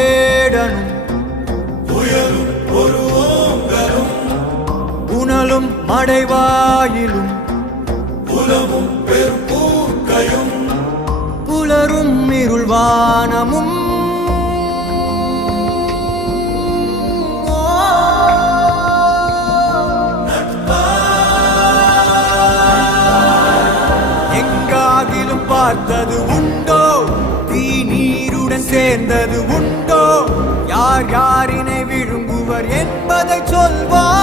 வேடனும் புயலும் ஒரு ஓங்கலும் புனலும் மடைவாயிலும் புலமும் பெரும்பூக்கையும் புலரும் இருள்வானமும் எங்காகிலும் பார்த்தது உண்டோ தீ நீருடன் சேர்ந்தது உண்டோ யார் யாரினை விழுங்குவர் என்பதை சொல்வார்